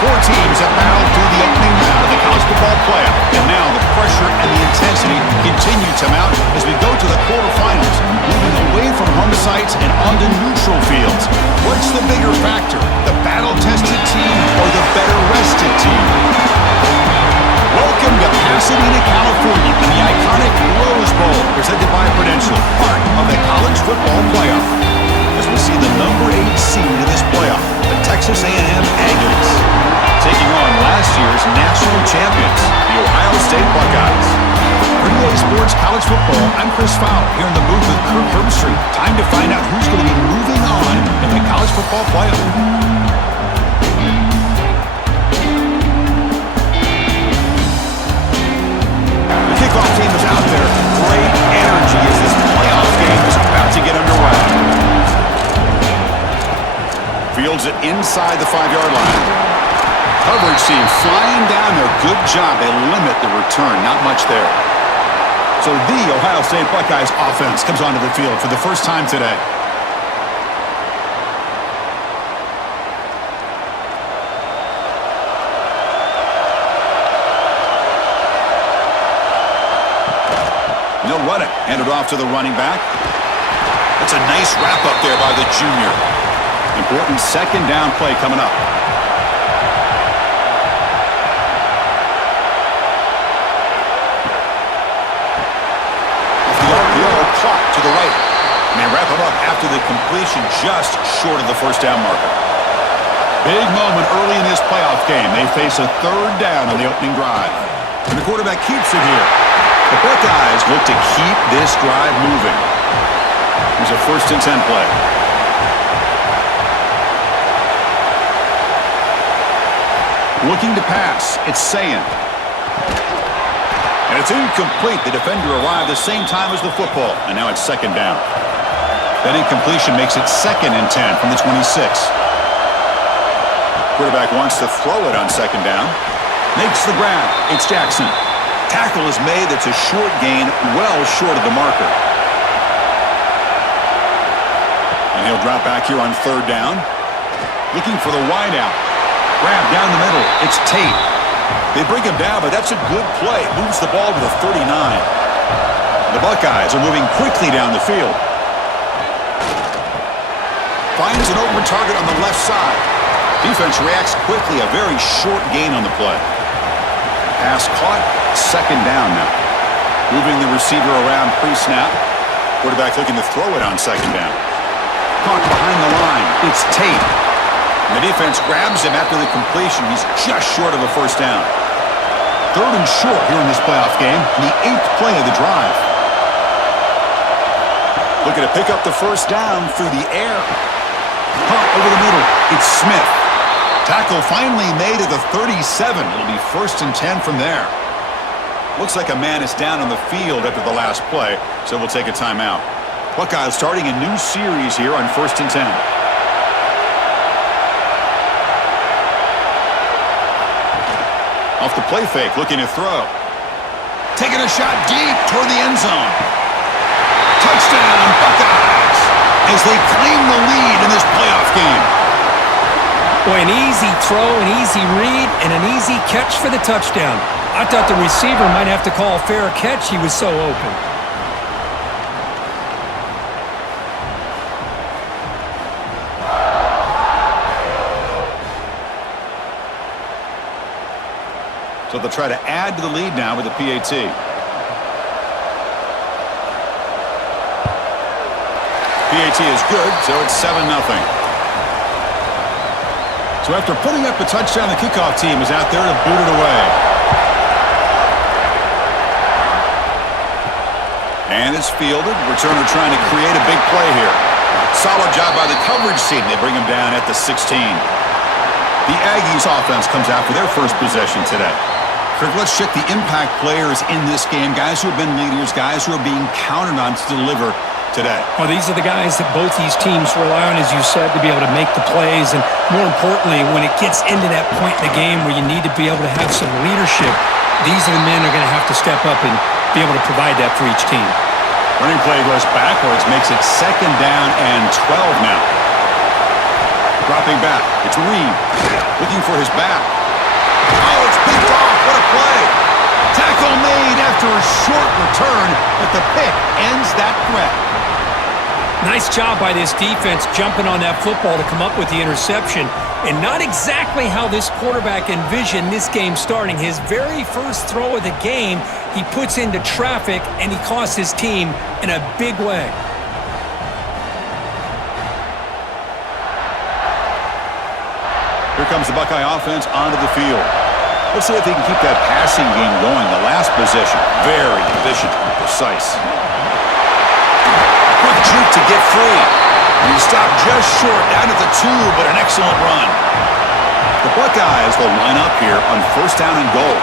Four teams have battled through the opening round of the college football playoff, and now the pressure and the intensity continue to mount as we go to the quarterfinals, moving away from home sites and onto neutral fields. What's the bigger factor, the battle-tested team or the better-rested team? Welcome to Pasadena, California, and the iconic Rose Bowl, presented by Prudential, part of the college football playoff. As we see the number 8 seed in this playoff, the Texas A&M Aggies, taking on last year's national champions, the Ohio State Buckeyes. For EA Sports College Football, I'm Chris Fowler, here in the booth with Kirk Herbstreit. Time to find out who's going to be moving on in the college football playoff. The kickoff team is out there. Great energy as this playoff game is about to get underway. Fields it inside the 5-yard line. Coverage team flying down there. Good job. They limit the return. Not much there. So the Ohio State Buckeyes offense comes onto the field for the first time today. They'll run it. Hand it off to the running back. That's a nice wrap up there by the junior. Important second down play coming up. Off the RPO, clock to the right. And they wrap him up after the completion just short of the first down marker. Big moment early in this playoff game. They face a third down on the opening drive. And the quarterback keeps it here. The Buckeyes look to keep this drive moving. Here's a 1st and 10 play. Looking to pass. It's Sayin. And it's incomplete. The defender arrived the same time as the football. And now it's second down. That incompletion makes it 2nd and 10 from the 26. Quarterback wants to throw it on second down. Makes the grab. It's Jackson. Tackle is made. That's a short gain, well short of the marker. And he'll drop back here on 3rd down. Looking for the wideout. Grab down the middle. It's Tate. They bring him down, but that's a good play. Moves the ball to the 39. The Buckeyes are moving quickly down the field. Finds an open target on the left side. Defense reacts quickly. A very short gain on the play. Pass caught. Second down now. Moving the receiver around pre-snap. Quarterback looking to throw it on second down. Caught behind the line. It's Tate. And the defense grabs him after the completion. He's just short of a first down. 3rd and short here in this playoff game. The 8th play of the drive. Looking to pick up the first down through the air. Pump over the middle. It's Smith. Tackle finally made at the 37. It'll be 1st and 10 from there. Looks like a man is down on the field after the last play, so we'll take a timeout. Buckeyes starting a new series here on 1st and 10. Off the play fake, looking to throw. Taking a shot deep toward the end zone. Touchdown, Buckeyes, as they claim the lead in this playoff game. Boy, an easy throw, an easy read, and an easy catch for the touchdown. I thought the receiver might have to call a fair catch. He was so open. So they'll try to add to the lead now with the PAT. PAT is good, so it's 7-0. So after putting up a touchdown, the kickoff team is out there to boot it away. And it's fielded. Returner trying to create a big play here. Solid job by the coverage team. They bring him down at the 16. The Aggies offense comes out for their first possession today. Kirk, let's check the impact players in this game. Guys who have been leaders, guys who are being counted on to deliver today. Well, these are the guys that both these teams rely on, as you said, to be able to make the plays. And more importantly, when it gets into that point in the game where you need to be able to have some leadership, these are the men that are going to have to step up and be able to provide that for each team. Running play goes backwards, makes it 2nd down and 12 now. Dropping back. It's Reed. Looking for his back. Oh, it's picked off. What a play. Tackle made after a short return, but the pick ends that threat. Nice job by this defense jumping on that football to come up with the interception. And not exactly how this quarterback envisioned this game starting. His very first throw of the game, he puts into traffic, and he costs his team in a big way. Here comes the Buckeye offense onto the field. Let's see if they can keep that passing game going. The last possession, very efficient and precise. Quick juke to get free. And he stopped just short, down at the 2, but an excellent run. The Buckeyes will line up here on first down and goal.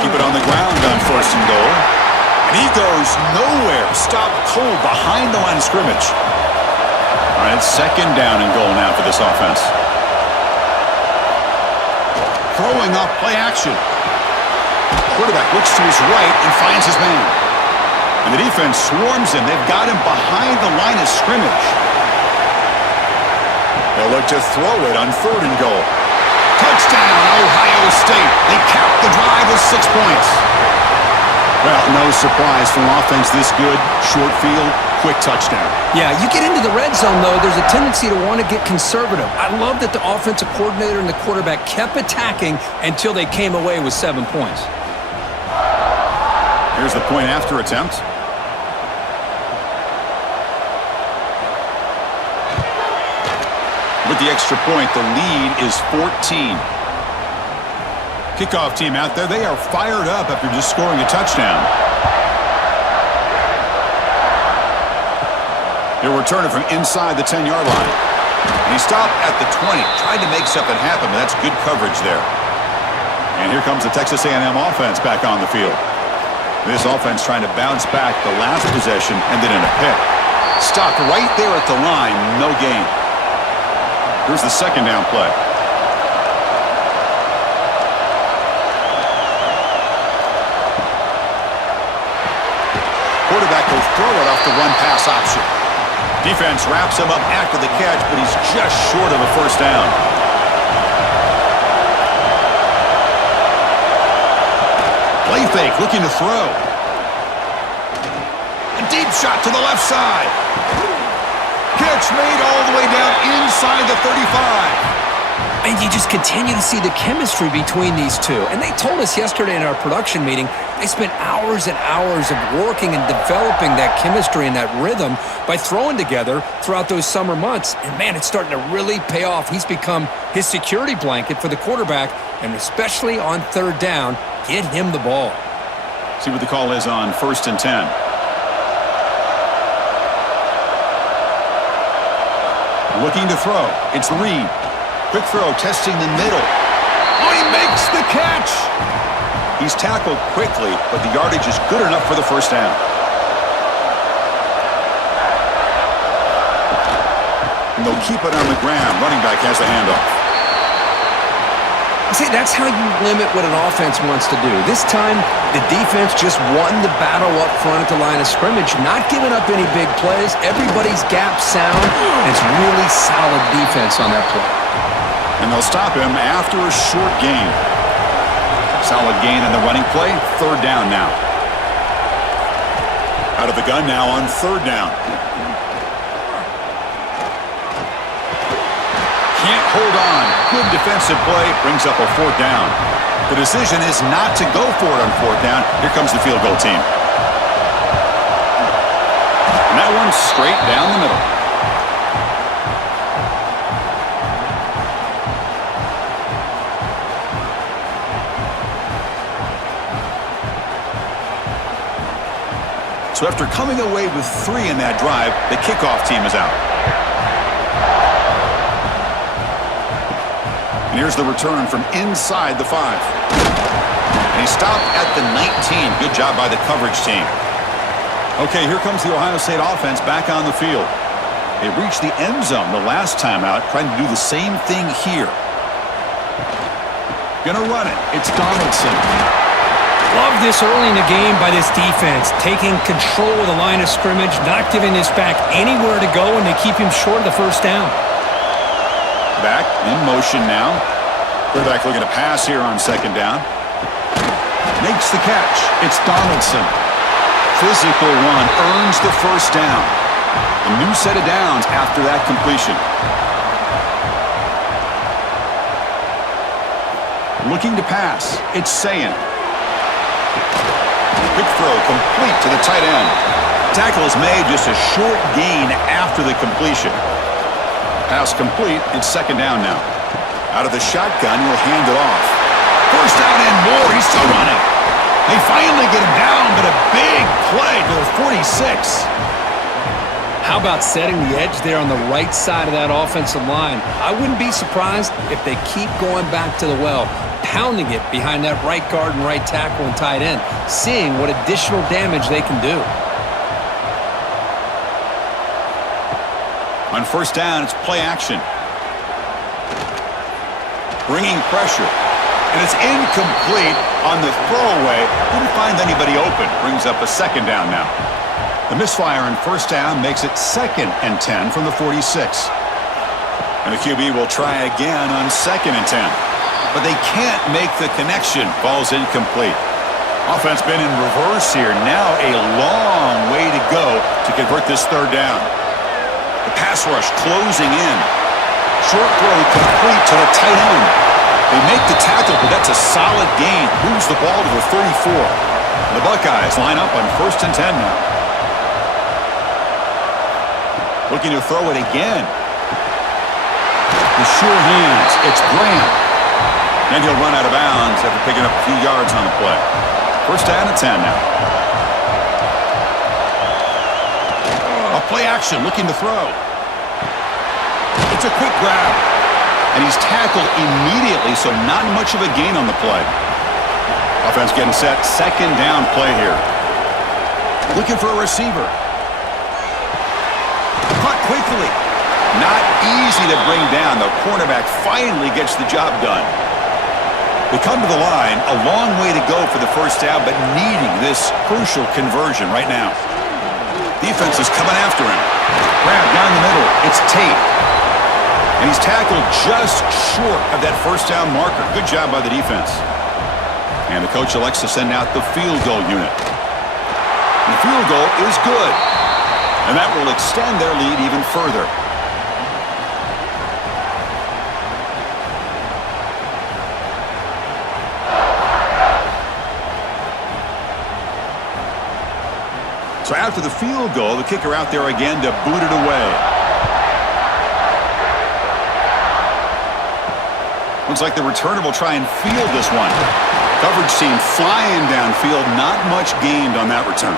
Keep it on the ground on first and goal. And he goes nowhere. Stopped cold behind the line of scrimmage. All right, second down and goal now for this offense. Throwing off play action. Quarterback looks to his right and finds his man. And the defense swarms him. They've got him behind the line of scrimmage. They'll look to throw it on third and goal. Touchdown, Ohio State. They cap the drive with 6 points. Well, no surprise from offense this good. Short field, quick touchdown. Yeah, you get into the red zone, though, there's a tendency to want to get conservative. I love that the offensive coordinator and the quarterback kept attacking until they came away with 7 points. Here's the point after attempt. With the extra point, the lead is 14. Kickoff team out there, they are fired up after just scoring a touchdown. They'll return it from inside the 10-yard line. And he stopped at the 20, tried to make something happen, but that's good coverage there. And here comes the Texas A&M offense back on the field. This offense trying to bounce back the last possession and then in a pick. Stopped right there at the line, no gain. Here's the second down play. Quarterback will throw it off the run-pass option. Defense wraps him up after the catch, but he's just short of a first down. Play fake, looking to throw. A deep shot to the left side. Catch made all the way down inside the 35. And you just continue to see the chemistry between these two. And they told us yesterday in our production meeting, they spent hours and hours of working and developing that chemistry and that rhythm by throwing together throughout those summer months. And, man, it's starting to really pay off. He's become his security blanket for the quarterback, and especially on third down, get him the ball. See what the call is on 1st and 10. Looking to throw. It's Reed. Quick throw, testing the middle. Oh, he makes the catch! He's tackled quickly, but the yardage is good enough for the first down. And they'll keep it on the ground. Running back has the handoff. See, that's how you limit what an offense wants to do. This time, the defense just won the battle up front at the line of scrimmage, not giving up any big plays. Everybody's gap sound, and it's really solid defense on that play. And they'll stop him after a short gain. Solid gain in the running play. Third down now. Out of the gun now on third down. Can't hold on. Good defensive play. Brings up a fourth down. The decision is not to go for it on fourth down. Here comes the field goal team. And that one's straight down the middle. So after coming away with 3 in that drive, the kickoff team is out. And here's the return from inside the 5. And he stopped at the 19. Good job by the coverage team. Okay, here comes the Ohio State offense back on the field. They reached the end zone the last time out, trying to do the same thing here. Gonna run it. It's Donaldson. Love this early in the game by this defense, taking control of the line of scrimmage, not giving this back anywhere to go, and they keep him short of the first down. Back in motion now. Quarterback looking to pass here on second down. Makes the catch. It's Donaldson. Physical run earns the first down. A new set of downs after that completion. Looking to pass. It's Sayan. Quick throw complete to the tight end. Tackle is made, just a short gain after the completion. Pass complete. It's second down now. Out of the shotgun, he'll hand it off. First down and more. He's still running. They finally get him down, but a big play to the 46. How about setting the edge there on the right side of that offensive line? I wouldn't be surprised if they keep going back to the well, pounding it behind that right guard and right tackle and tight end, seeing what additional damage they can do. On first down, it's play action. Bringing pressure. And it's incomplete on the throwaway. Didn't find anybody open. Brings up a second down now. The misfire on first down makes it 2nd and 10 from the 46. And the QB will try again on 2nd and 10. But they can't make the connection. Ball's incomplete. Offense been in reverse here. Now a long way to go to convert this third down. The pass rush closing in. Short throw complete to the tight end. They make the tackle, but that's a solid gain. Moves the ball to the 34. The Buckeyes line up on 1st and 10 now. Looking to throw it again. The sure hands. It's Graham. And he'll run out of bounds after picking up a few yards on the play. First down and 10 now. A play action, looking to throw. It's a quick grab. And he's tackled immediately, so not much of a gain on the play. Offense getting set. Second down play here. Looking for a receiver. Caught quickly. Not easy to bring down. The cornerback finally gets the job done. They come to the line. A long way to go for the first down, but needing this crucial conversion right now. Defense is coming after him. Grab down the middle. It's Tate. And he's tackled just short of that first down marker. Good job by the defense. And the coach elects to send out the field goal unit. And the field goal is good. And that will extend their lead even further. So after the field goal, the kicker out there again to boot it away. Looks like the returner will try and field this one. Coverage team flying downfield. Not much gained on that return.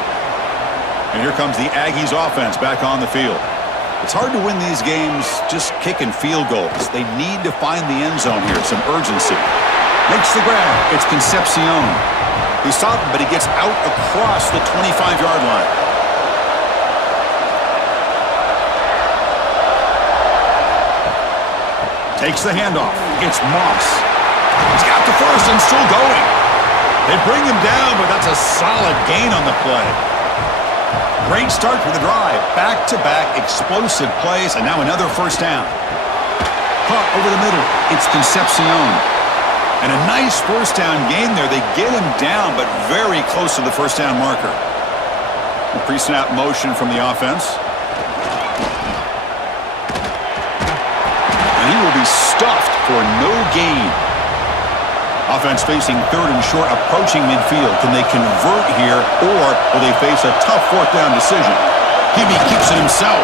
And here comes the Aggies offense back on the field. It's hard to win these games just kicking field goals. They need to find the end zone here. Some urgency. Makes the grab. It's Concepcion. He stopped, but he gets out across the 25-yard line. Takes the handoff. It's Moss. He's got the first and still going. They bring him down, but that's a solid gain on the play. Great start for the drive. Back-to-back explosive plays, and now another first down. Caught over the middle. It's Concepcion. And a nice first down gain there. They get him down, but very close to the first down marker. The pre-snap motion from the offense. And he will be stuffed for no gain. Offense facing 3rd and short, approaching midfield. Can they convert here, or will they face a tough 4th down decision? Hibby keeps it himself.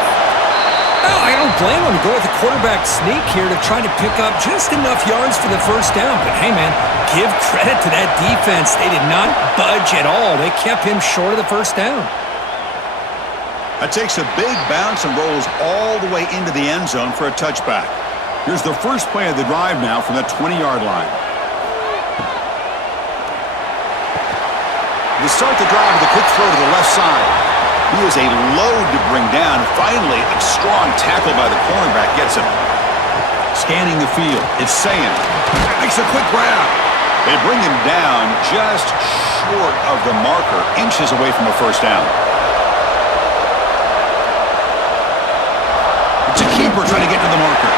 Well, I don't blame him to go with the quarterback sneak here to try to pick up just enough yards for the first down. But hey, man, give credit to that defense. They did not budge at all. They kept him short of the first down. That takes a big bounce and rolls all the way into the end zone for a touchback. Here's the first play of the drive now from that 20-yard line. To start the drive with a quick throw to the left side. He is a load to bring down. Finally, a strong tackle by the cornerback gets him. Scanning the field, it's Sayan. Makes a quick grab. They bring him down just short of the marker, inches away from a first down. It's a keeper trying to get to the marker.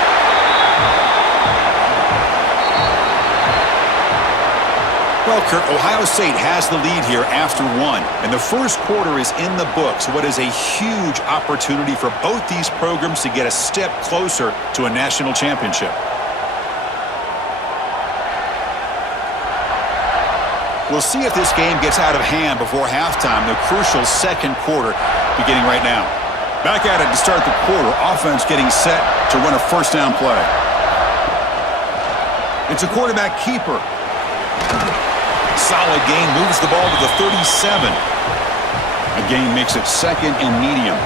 Well, Kurt, Ohio State has the lead here after one, and the first quarter is in the books. What is a huge opportunity for both these programs to get a step closer to a national championship. We'll see if this game gets out of hand before halftime, the crucial second quarter beginning right now. Back at it to start the quarter. Offense getting set to run a first down play. It's a quarterback keeper. Solid gain, moves the ball to the 37. A gain makes it second and medium.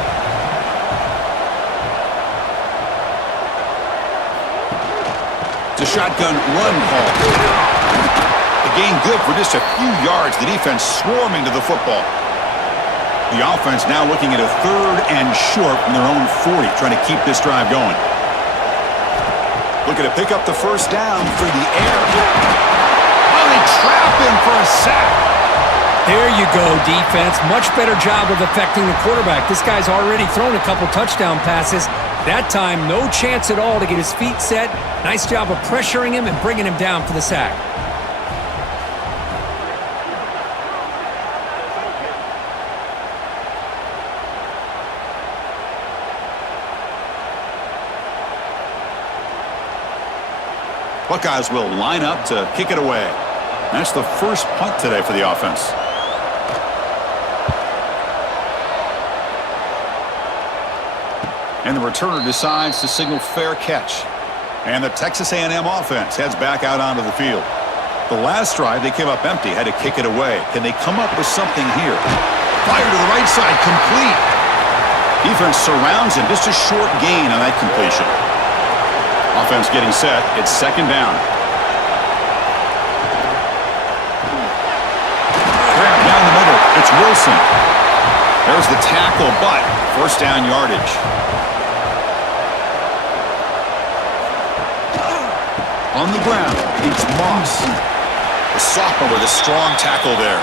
It's a shotgun run call. The gain good for just a few yards. The defense swarming to the football. The offense now looking at a third and short from their own 40, trying to keep this drive going. Looking to pick up the first down through the air. Oh, they trap him for a sack. There you go, defense. Much better job of affecting the quarterback. This guy's already thrown a couple touchdown passes. That time, no chance at all to get his feet set. Nice job of pressuring him and bringing him down for the sack. Buckeyes will line up to kick it away. That's the first punt today for the offense. And the returner decides to signal fair catch. And the Texas A&M offense heads back out onto the field. The last drive, they came up empty, had to kick it away. Can they come up with something here? Fire to the right side, complete. Defense surrounds him, just a short gain on that completion. Offense getting set. It's second down. Grab down the middle. It's Wilson. There's the tackle, but first down yardage. On the ground, it's Moss. The sophomore with a strong tackle there.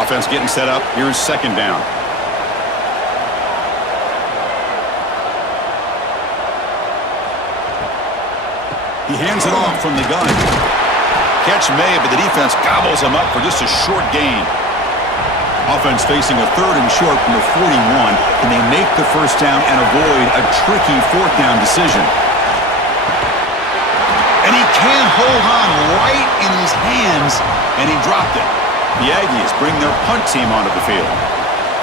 Offense getting set up. Here's second down. He hands it off from the gun. Catch made, but the defense gobbles him up for just a short gain. Offense facing a third and short from the 41. Can they make the first down and avoid a tricky fourth down decision? And he can hold on right in his hands, and he dropped it. The Aggies bring their punt team onto the field.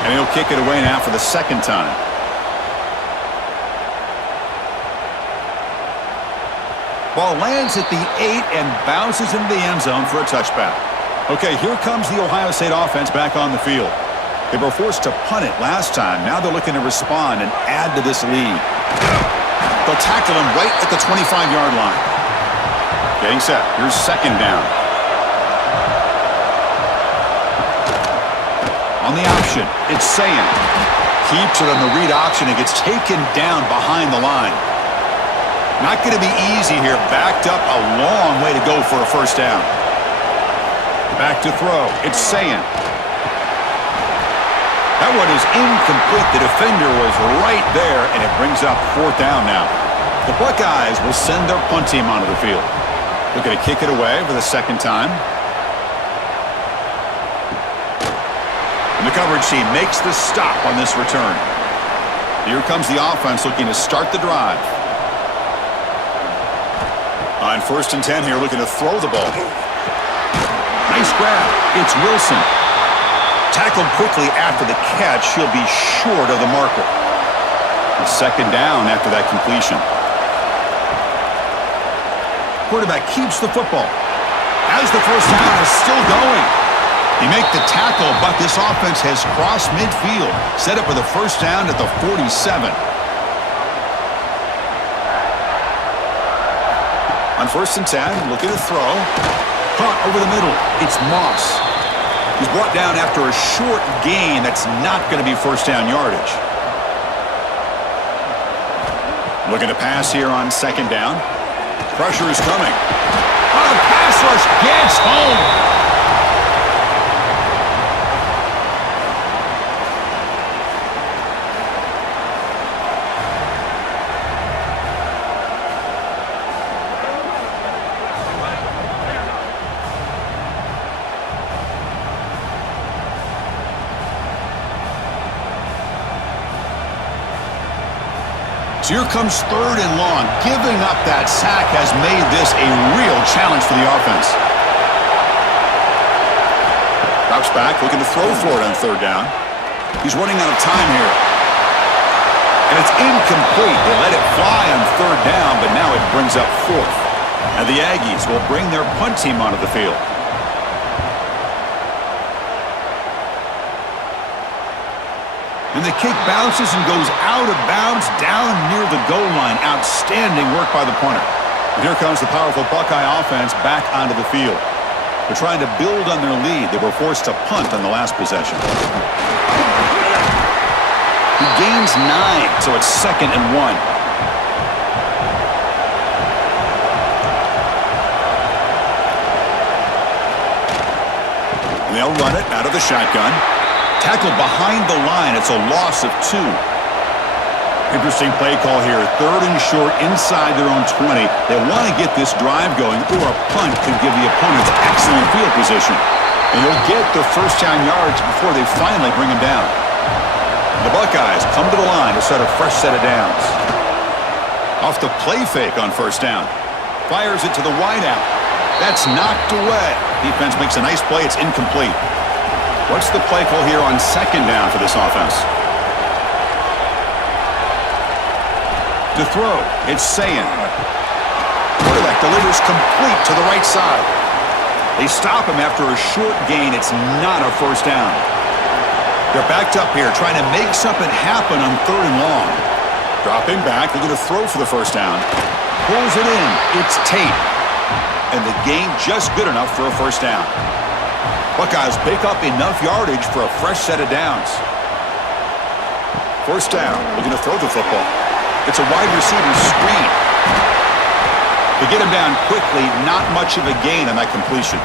And he'll kick it away now for the second time. Ball lands at the 8 and bounces into the end zone for a touchback. Okay, here comes the Ohio State offense back on the field. They were forced to punt it last time. Now they're looking to respond and add to this lead. They'll tackle him right at the 25-yard line. Getting set. Here's second down. On the option, it's Sayin. Keeps it on the read option and gets taken down behind the line. Not going to be easy here. Backed up a long way to go for a first down. Back to throw. It's Sayin. That one is incomplete. The defender was right there, and it brings up fourth down now. The Buckeyes will send their punt team onto the field. Looking to kick it away for the second time. And the coverage team makes the stop on this return. Here comes the offense looking to start the drive. On first and 10 here, looking to throw the ball. Nice grab. It's Wilson. Tackled quickly after the catch. He'll be short of the marker. A second down after that completion. Quarterback keeps the football. As the first down is still going. They make the tackle, but this offense has crossed midfield. Set up for the first down at the 47. On first and 10, looking to throw. Caught over the middle. It's Moss. He's brought down after a short gain. That's not going to be first down yardage. Looking to pass here on second down. Pressure is coming. Oh, the pass rush gets home. So here comes 3rd and long. Giving up that sack has made this a real challenge for the offense. Drops back, looking to throw for it on 3rd down. He's running out of time here. And it's incomplete. They let it fly on 3rd down, but now it brings up 4th. And the Aggies will bring their punt team onto the field. And the kick bounces and goes out of bounds down near the goal line. Outstanding work by the punter. And here comes the powerful Buckeye offense back onto the field. They're trying to build on their lead. They were forced to punt on the last possession. He gains 9, so it's 2nd and 1. And they'll run it out of the shotgun. Tackled behind the line. It's a loss of 2. Interesting play call here. 3rd and short inside their own 20. They want to get this drive going, or a punt could give the opponents excellent field position. And they'll get their first down yards before they finally bring him down. The Buckeyes come to the line to set a fresh set of downs. Off the play fake on 1st down. Fires it to the wideout. That's knocked away. Defense makes a nice play. It's incomplete. What's the play call here on 2nd down for this offense? To throw, it's Sayin. Quarterback delivers complete to the right side. They stop him after a short gain. It's not a 1st down. They're backed up here, trying to make something happen on 3rd and long. Dropping back, looking to throw for the 1st down. Pulls it in. It's Tate. And the gain just good enough for a 1st down. Buckeyes pick up enough yardage for a fresh set of downs. 1st down, looking to throw the football. It's a wide receiver screen. They get him down quickly, not much of a gain on that completion.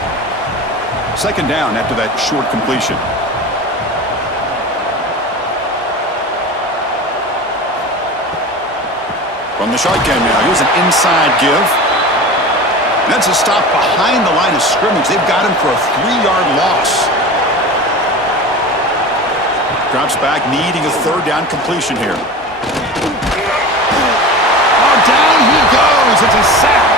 2nd down after that short completion. From the shotgun now, here's an inside give. That's a stop behind the line of scrimmage. They've got him for a 3-yard loss. Drops back, needing a 3rd down completion here. Oh, down he goes. It's a sack.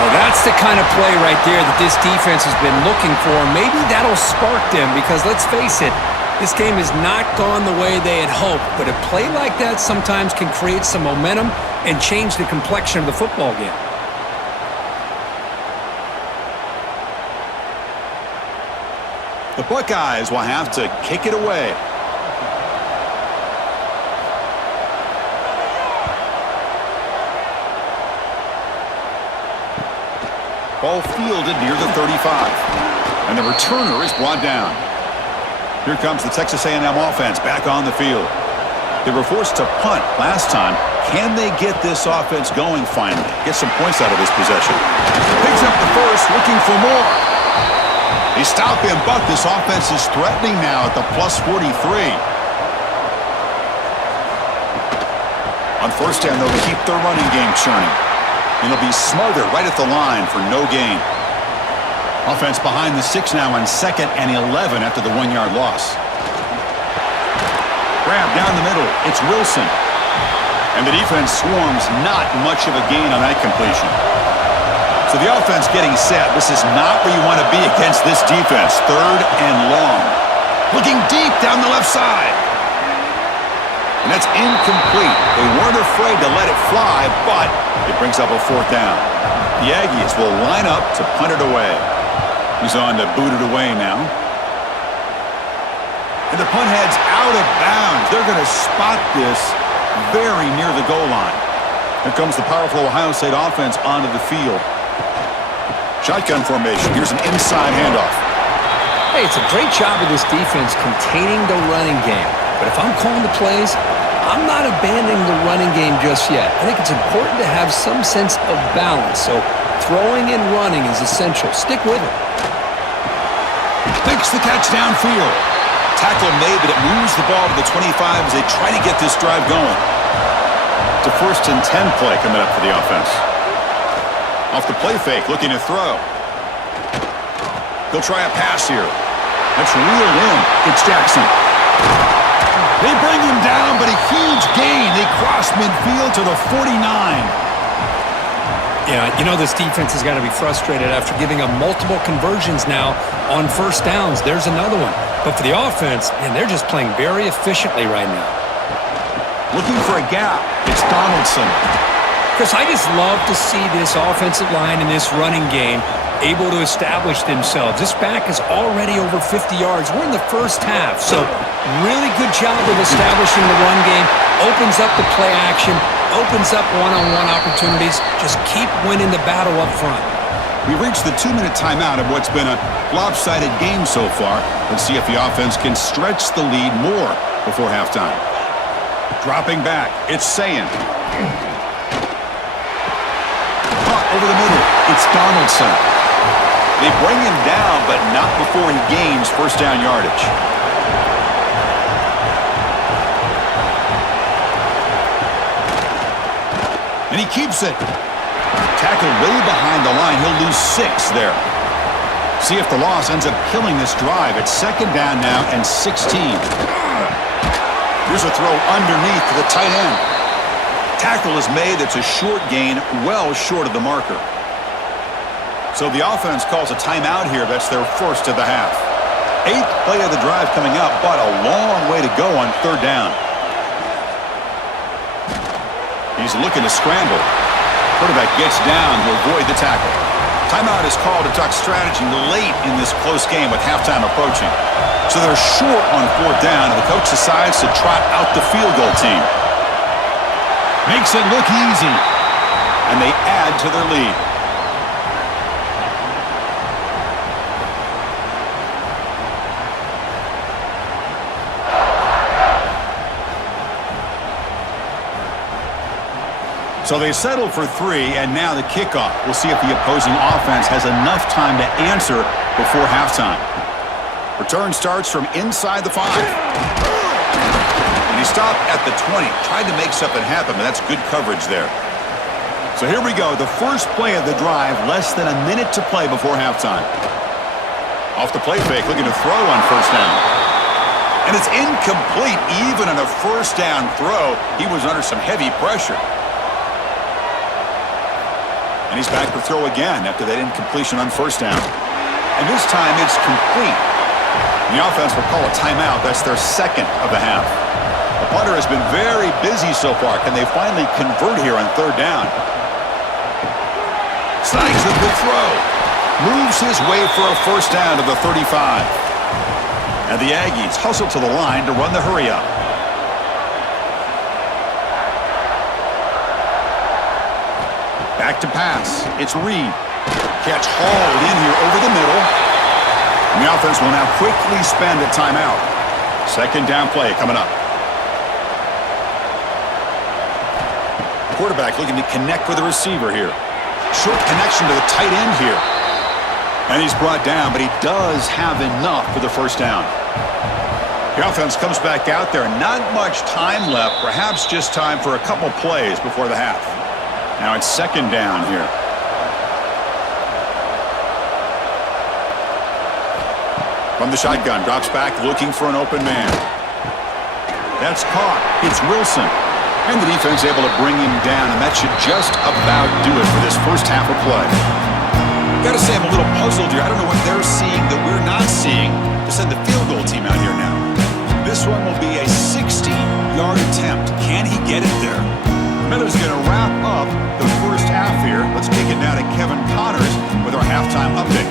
Well, that's the kind of play right there that this defense has been looking for. Maybe that'll spark them because, let's face it, this game has not gone the way they had hoped. But a play like that sometimes can create some momentum and change the complexion of the football game. The Buckeyes will have to kick it away. Ball fielded near the 35. And the returner is brought down. Here comes the Texas A&M offense back on the field. They were forced to punt last time. Can they get this offense going finally? Get some points out of this possession. Picks up the first, looking for more. They stop him, but this offense is threatening now at the plus 43. On 1st down, they'll keep their running game churning. And they'll be smothered right at the line for no gain. Offense behind the 6 now on 2nd and 11 after the 1-yard loss. Grab down the middle. It's Wilson. And the defense swarms, not much of a gain on that completion. So the offense getting set. This is not where you want to be against this defense. 3rd and long. Looking deep down the left side. And that's incomplete. They weren't afraid to let it fly, but it brings up a 4th down. The Aggies will line up to punt it away. He's on to boot it away now. And the punt heads out of bounds. They're going to spot this very near the goal line. Here comes the powerful Ohio State offense onto the field. Shotgun formation. Here's an inside handoff. Hey, it's a great job of this defense containing the running game. But if I'm calling the plays, I'm not abandoning the running game just yet. I think it's important to have some sense of balance. So throwing and running is essential. Stick with it. Makes the catch downfield. Tackle made, but it moves the ball to the 25 as they try to get this drive going. It's a 1st and 10 play coming up for the offense. Off the play fake, looking to throw. He'll try a pass here. That's reeled in. It's Jackson. They bring him down, but a huge gain. They cross midfield to the 49. Yeah, you know this defense has got to be frustrated after giving up multiple conversions now on first downs. There's another one. But for the offense, man, they're just playing very efficiently right now. Looking for a gap. It's Donaldson. Chris, I just love to see this offensive line in this running game able to establish themselves. This back is already over 50 yards. We're in the first half, so really good job of establishing the run game. Opens up the play action, opens up one-on-one opportunities. Just keep winning the battle up front. We reached the 2-minute timeout of what's been a lopsided game so far. Let's see if the offense can stretch the lead more before halftime. Dropping back, it's Sayin. Caught over the middle, it's Donaldson. They bring him down, but not before he gains first down yardage. And he keeps it. Tackled way behind the line. He'll lose 6 there. See if the loss ends up killing this drive. It's second down now and 16. Here's a throw underneath to the tight end. Tackle is made. That's a short gain, well short of the marker. So the offense calls a timeout here. That's their first of the half. 8th play of the drive coming up, but a long way to go on third down. He's looking to scramble. Quarterback gets down to avoid the tackle. Timeout is called to talk strategy late in this close game with halftime approaching. So they're short on fourth down, and the coach decides to trot out the field goal team. Makes it look easy, and they add to their lead. So they settle for 3, and now the kickoff. We'll see if the opposing offense has enough time to answer before halftime. Return starts from inside the 5. And he stopped at the 20. Tried to make something happen, but that's good coverage there. So here we go. The first play of the drive, less than a minute to play before halftime. Off the play fake, looking to throw on first down. And it's incomplete. Even on a first down throw, he was under some heavy pressure. And he's back to throw again after that incompletion on first down. And this time it's complete. The offense will call a timeout. That's their second of the half. The punter has been very busy so far. Can they finally convert here on third down? Snags a good throw. Moves his way for a first down to the 35. And the Aggies hustle to the line to run the hurry up. Back to pass. It's Reed. Catch hauled in here over the middle. And the offense will now quickly spend a timeout. Second down play coming up. Quarterback looking to connect with the receiver here. Short connection to the tight end here. And he's brought down, but he does have enough for the first down. The offense comes back out there. Not much time left. Perhaps just time for a couple plays before the half. Now it's second down here. From the shotgun, drops back looking for an open man. That's caught. It's Wilson. And the defense able to bring him down, and that should just about do it for this first half of play. Got to say I'm a little puzzled here. I don't know what they're seeing that we're not seeing to send the field goal team out here now. This one will be a 60-yard attempt. Can he get it there? Miller's going to wrap up the first half here. Let's kick it now to Kevin Connors with our halftime update.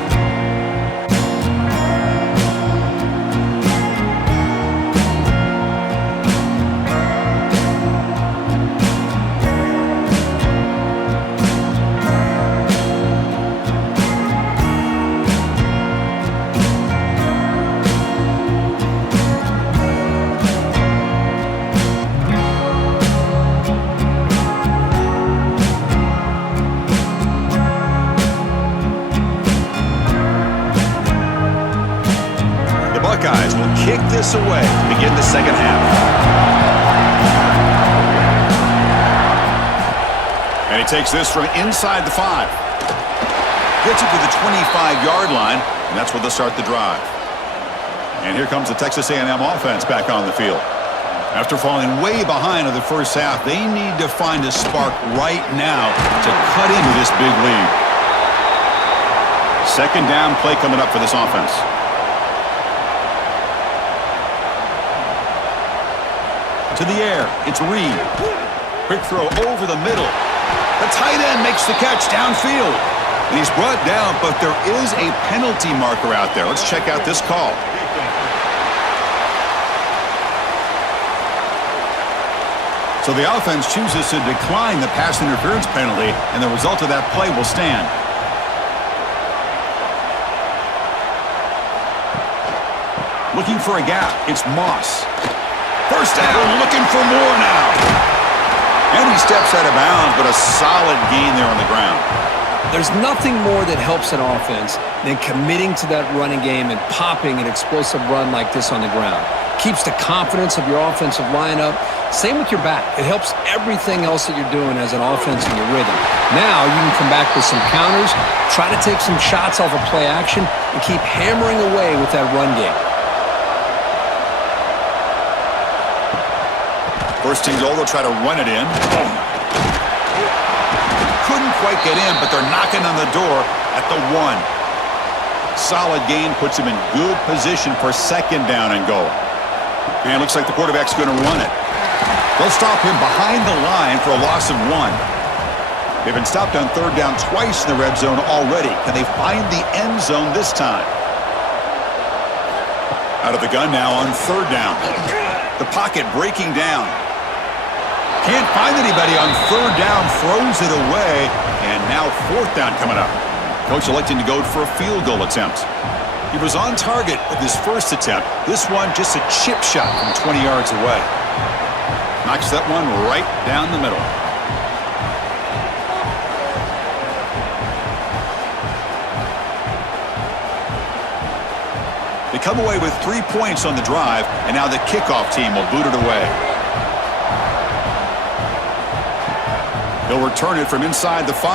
Buckeyes will kick this away to begin the second half. And he takes this from inside the 5. Gets it to the 25-yard line, and that's where they'll start the drive. And here comes the Texas A&M offense back on the field. After falling way behind in the first half, they need to find a spark right now to cut into this big lead. Second down play coming up for this offense. To the air, it's Reed. Quick throw over the middle. The tight end makes the catch downfield. And he's brought down, but there is a penalty marker out there. Let's check out this call. So the offense chooses to decline the pass interference penalty, and the result of that play will stand. Looking for a gap, it's Moss. First down, looking for more now. And he steps out of bounds, but a solid gain there on the ground. There's nothing more that helps an offense than committing to that running game and popping an explosive run like this on the ground. Keeps the confidence of your offensive line up. Same with your back. It helps everything else that you're doing as an offense in your rhythm. Now you can come back with some counters, try to take some shots off of play action, and keep hammering away with that run game. First and goal, they'll try to run it in. Couldn't quite get in, but they're knocking on the door at the 1. Solid gain puts him in good position for second down and goal. And it looks like the quarterback's going to run it. They'll stop him behind the line for a loss of 1. They've been stopped on third down twice in the red zone already. Can they find the end zone this time? Out of the gun now on third down. The pocket breaking down. Can't find anybody on third down, throws it away, and now fourth down coming up. Coach electing to go for a field goal attempt. He was on target with his first attempt. This one just a chip shot from 20 yards away. Knocks that one right down the middle. They come away with 3 points on the drive, and now the kickoff team will boot it away. He'll return it from inside the 5.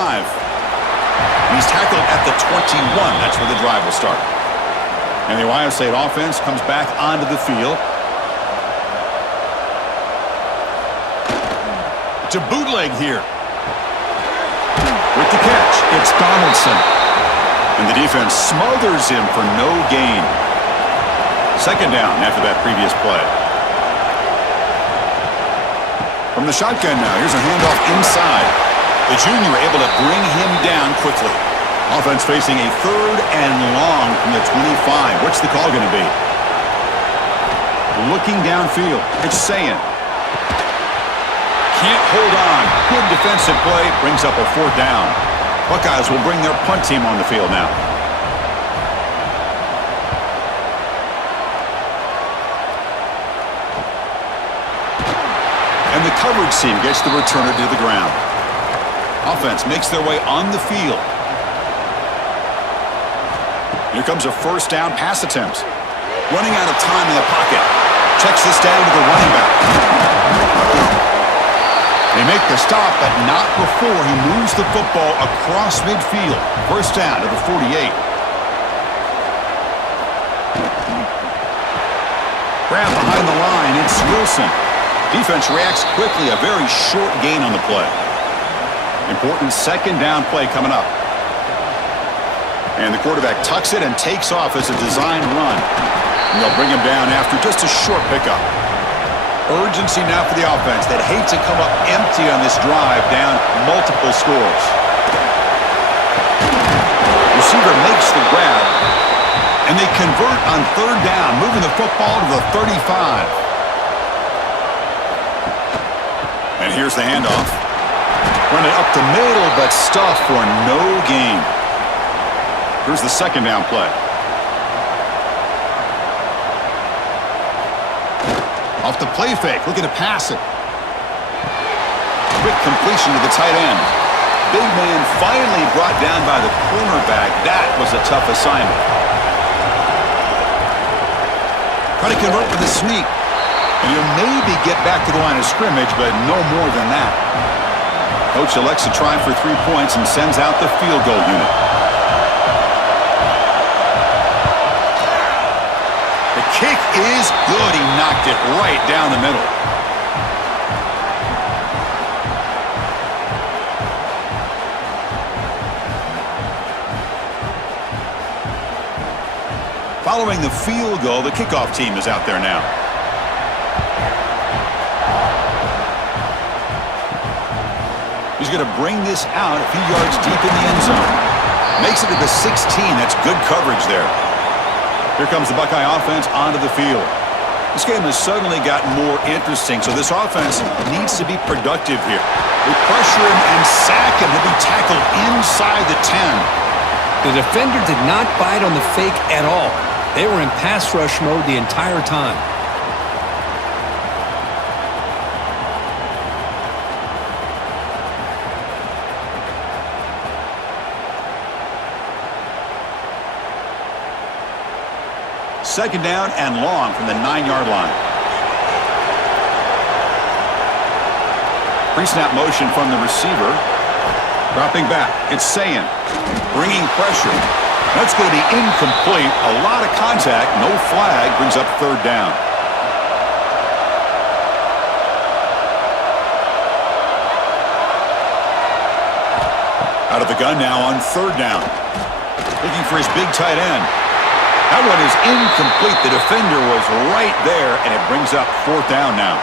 He's tackled at the 21. That's where the drive will start. And the Ohio State offense comes back onto the field. It's a bootleg here. With the catch, it's Donaldson. And the defense smothers him for no gain. Second down after that previous play. From the shotgun now, here's a handoff inside. The junior able to bring him down quickly. Offense facing a third and long from the 25. What's the call going to be? Looking downfield. It's Sayin. Can't hold on. Good defensive play. Brings up a fourth down. Buckeyes will bring their punt team on the field now. And the coverage team gets the returner to the ground. Offense makes their way on the field. Here comes a first down pass attempt. Running out of time in the pocket. Checks this down to the running back. They make the stop, but not before he moves the football across midfield. First down to the 48. Grab behind the line, it's Wilson. Defense reacts quickly, a very short gain on the play. Important second down play coming up. And the quarterback tucks it and takes off as a designed run. And they'll bring him down after just a short pickup. Urgency now for the offense that hate to come up empty on this drive, down multiple scores. Receiver makes the grab, and they convert on third down, moving the football to the 35. And here's the handoff. Run it up the middle, but stuffed for no gain. Here's the second down play. Off the play fake, looking to pass it. Quick completion to the tight end. Big man finally brought down by the cornerback. That was a tough assignment. Try to convert with a sneak. And he'll maybe get back to the line of scrimmage, but no more than that. Coach elects to try for 3 points and sends out the field goal unit. The kick is good. He knocked it right down the middle. Following the field goal, the kickoff team is out there now. He's going to bring this out a few yards deep in the end zone. Makes it to the 16. That's good coverage there. Here comes the Buckeye offense onto the field. This game has suddenly gotten more interesting, so this offense needs to be productive here. They pressure him and sack him. He'll be tackled inside the 10. The defender did not bite on the fake at all. They were in pass rush mode the entire time. Second down and long from the 9-yard line. Pre-snap motion from the receiver. Dropping back. It's Sayin. Bringing pressure. That's going to be incomplete. A lot of contact. No flag. Brings up third down. Out of the gun now on third down. Looking for his big tight end. That one is incomplete. The defender was right there, and it brings up fourth down now.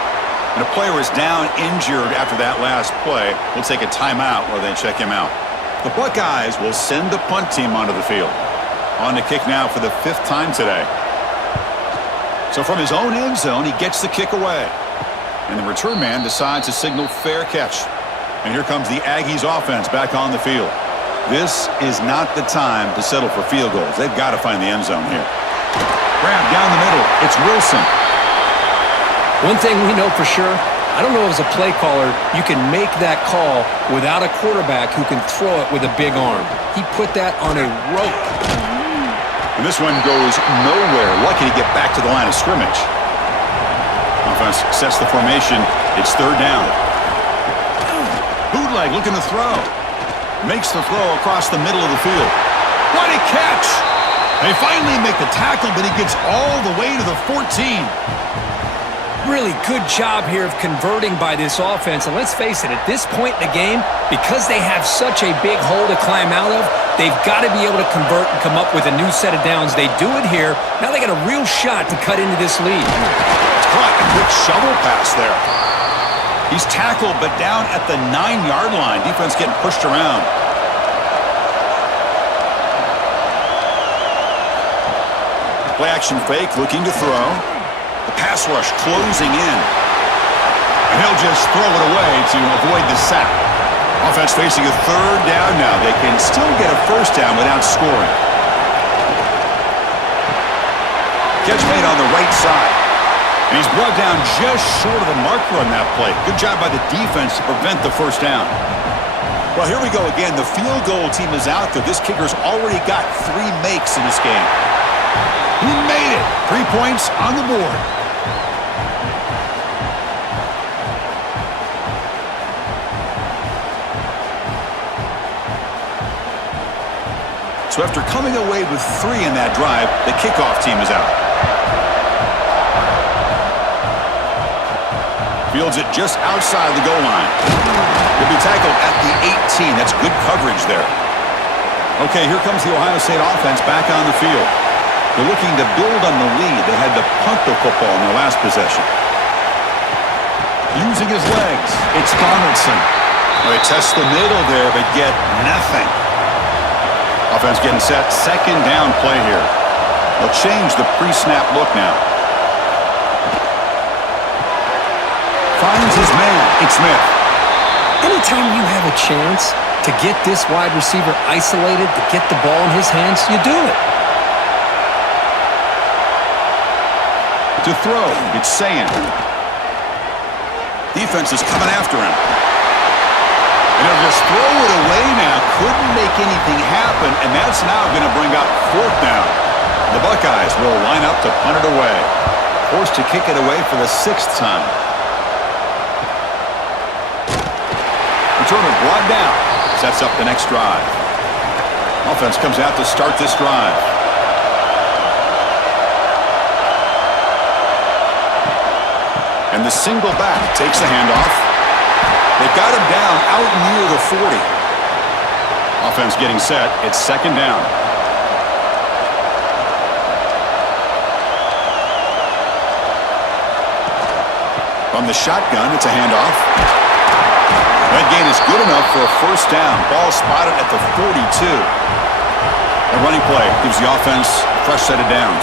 And a player is down injured after that last play. We'll take a timeout while they check him out. The Buckeyes will send the punt team onto the field. On to kick now for the 5th time today. So from his own end zone, he gets the kick away. And the return man decides to signal fair catch. And here comes the Aggies offense back on the field. This is not the time to settle for field goals. They've got to find the end zone here. Grab down the middle. It's Wilson. One thing we know for sure, I don't know as a play caller, you can make that call without a quarterback who can throw it with a big arm. He put that on a rope. And this one goes nowhere. Lucky to get back to the line of scrimmage. Offense sets the formation. It's third down. Bootleg looking to throw. Makes the throw across the middle of the field. What a catch! They finally make the tackle, but he gets all the way to the 14. Really good job here of converting by this offense. And let's face it, at this point in the game, because they have such a big hole to climb out of, they've got to be able to convert and come up with a new set of downs. They do it here. Now they got a real shot to cut into this lead. It's caught. A quick shovel pass there. He's tackled, but down at the 9-yard line. Defense getting pushed around. Play action fake, looking to throw. The pass rush closing in. And he'll just throw it away to avoid the sack. Offense facing a third down now. They can still get a first down without scoring. Catch made on the right side. And he's brought down just short of the marker on that play. Good job by the defense to prevent the first down. Well, here we go again. The field goal team is out there. This kicker's already got 3 makes in this game. He made it. 3 points on the board. So after coming away with 3 in that drive, the kickoff team is out. Fields it just outside the goal line. He'll be tackled at the 18. That's good coverage there. Okay, here comes the Ohio State offense back on the field. They're looking to build on the lead. They had to punt the football in their last possession. Using his legs, it's Donaldson. They test the middle there, but get nothing. Offense getting set. Second down play here. They'll change the pre-snap look now. Finds his man. It's Smith. Anytime you have a chance to get this wide receiver isolated, to get the ball in his hands, you do it. To throw, it's Sayin. Defense is coming after him. And he'll just throw it away now. Couldn't make anything happen, and that's now going to bring up fourth down. The Buckeyes will line up to punt it away. Forced to kick it away for the 6th time. Returner brought down. Sets up the next drive. Offense comes out to start this drive. And the single back takes the handoff. They've got him down out near the 40. Offense getting set. It's second down. From the shotgun, it's a handoff. That gain is good enough for a first down. Ball spotted at the 42. A running play gives the offense a fresh set of downs.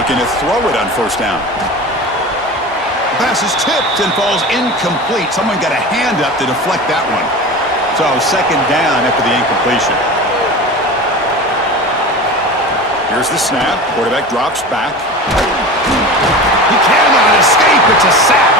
Looking to throw it on first down. The pass is tipped and falls incomplete. Someone got a hand up to deflect that one. So second down after the incompletion. Here's the snap. Quarterback drops back. He cannot escape. It's a sack.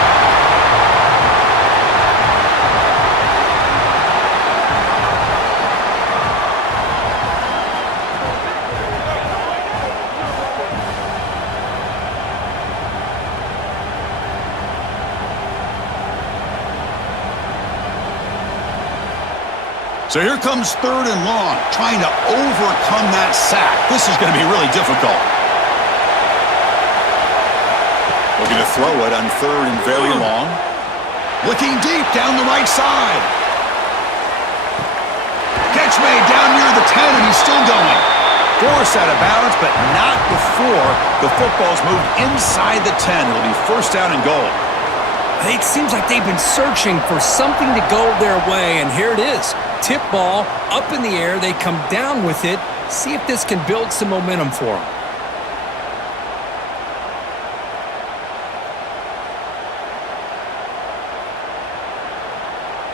So here comes third and long, trying to overcome that sack. This is going to be really difficult. Looking to throw it on third and very long. Looking deep down the right side. Catch made down near the 10, and he's still going. Forced out of bounds, but not before the football's moved inside the 10. It'll be first down and goal. It seems like they've been searching for something to go their way, and here it is. Tip ball up in the air. They come down with it. See if this can build some momentum for them.